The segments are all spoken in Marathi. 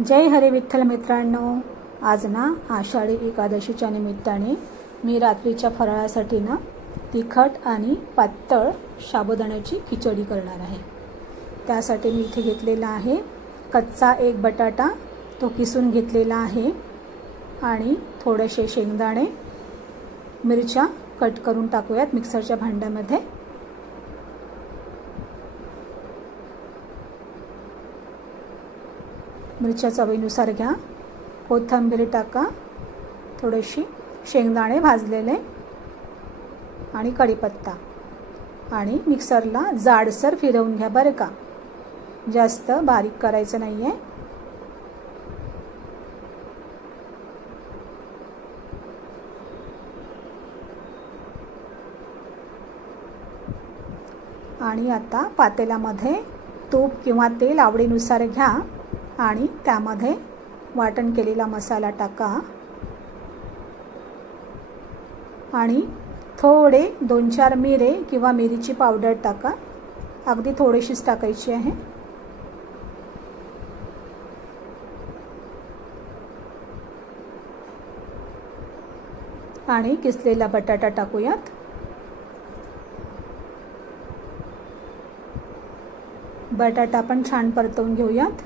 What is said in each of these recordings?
जय हरी विठ्ठल मित्रांनो, आज ना आषाढी एकादशीच्या निमित्ताने मी रात्रीच्या फराळासाठी ना तिखट आणि पातळ साबुदाण्याची खिचडी करणार आहे। त्यासाठी मी इथे घेतलेला आहे कच्चा एक बटाटा, तो किसून घेतलेला आहे आणि थोडेसे शेंगदाणे, मिरच्या कट करून टाकूयात मिक्सरच्या भांड्यामध्ये। मिरच्या चवीनुसार घ्या, कोथिंबीर टाका, थोडेशी शेंगदाणे भाजलेले आणि कढीपत्ता आणि मिक्सरला जाडसर फिरवून घ्या बरं का, जास्त बारीक करायचं नाहीये। आणि आता पातेल्यामध्ये तूप किंवा तेल आवडीनुसार घ्या आणि त्यामध्ये वाटण केलेला मसाला टाका आणि थोडे 2-4 मिरे किंवा मिरीची पावडर टाका, अगदी थोडीशीच टाकायची आहे। आणि किसलेला बटाटा टाकूयात। बटाटा पण छान परतवून घेऊयात।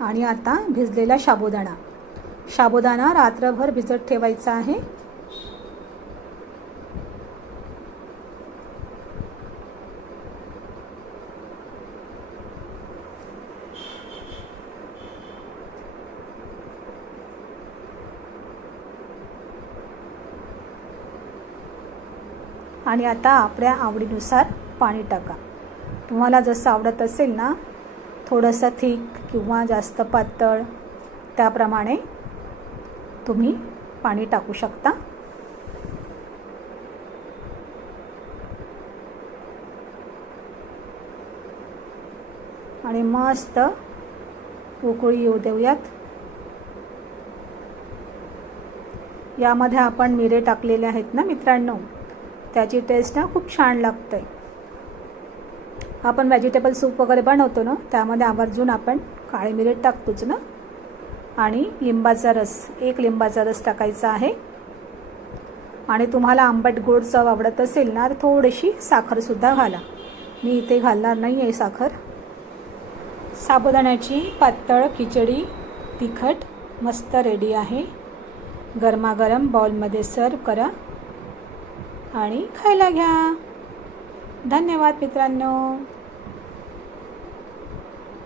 आणि आता भिजलेला साबुदाणा रात्रभर भिजत ठेवायचा आहे। आणि आता आपल्या आवडीनुसार पाणी टाका। तुम्हाला जसं आवडत असेल ना, थोडंसं थिक किंवा जास्त पातळ, त्याप्रमाणे तुम्ही पाणी टाकू शकता। आणि मस्त उकळी येऊ देऊयात। यामध्ये आपण मिरे टाकलेले आहेत ना मित्रांनो, त्याची टेस्ट ना खूप छान लागते। आपण व्हेजिटेबल सूप वगैरे बनवतो ना, त्यामध्ये आवर्जून आपण काळे मिरे टाकतोच ना। आणि लिंबाचा रस, 1 लिंबाचा रस टाकायचा आहे। आणि तुम्हाला आंबट गोड चव आवडत असेल ना, तर थोडीशी साखर सुद्धा घाला। मी इथे घालणार नाही आहे साखर। साबुदाण्याची पातळ खिचडी तिखट मस्त रेडी आहे। गरमागरम बाउलमध्ये सर्व करा आणि खायला घ्या। धन्यवाद मित्रांनो।